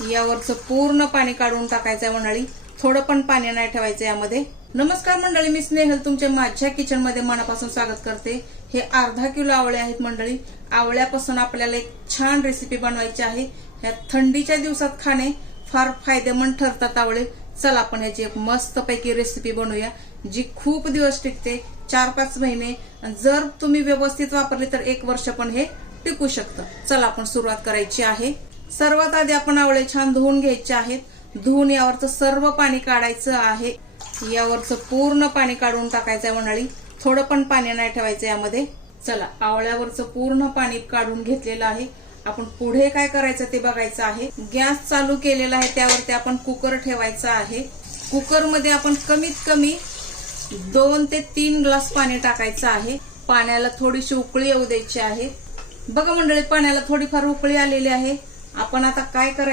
यावरचं पूर्ण पाणी काढून टाकायचंय मंडळी, थोडं पण पाणी नाही ठेवायचं यामध्ये। नमस्कार मंडळी, मी स्नेहल तुमच्या माझ्या किचन मध्ये मनापासून स्वागत करते। हे अर्धा किलो आवळे आहेत मंडळी। आवळ्यापासून आपल्याला एक छान रेसिपी बनवायची आहे। या थंडीच्या दिवसात खाणे फार फायदेमंद ठरतात आवळे। चला आपण याची एक मस्त पैकी रेसिपी बनवूया, जी खूप दिवस टिकते, 4-5 महिने। जर तुम्ही व्यवस्थित वापरली तर 1 वर्ष पण हे टिकू शकतं। चला आपण सुरुवात करायची आहे। सर्वात आधी आपण आवळे छान धुवून घ्यायचे आहेत। धुवून यावरचं सर्व पाणी काढायचं आहे। यावरचं पूर्ण पाणी काढून टाकायचंय मंडळी, थोडं पण पाणी नाही ठेवायचं यामध्ये। चला आवळ्यावरचं पूर्ण पाणी काढून घेतलेलं आहे। आपण पुढे काय करायचं ते बघायचं आहे। गॅस चालू केलेला आहे, त्यावरती आपण कुकर ठेवायचा आहे। कुकर मध्ये आपण कमीत कमी 2 ते 3 ग्लास पाणी टाकायचं आहे। पाण्याला थोडीशी उकळी येऊ द्यायची आहे। बघा मंडळी, पाण्याला थोडीफार उकळी आलेली आहे। आपण आता काय करायचं,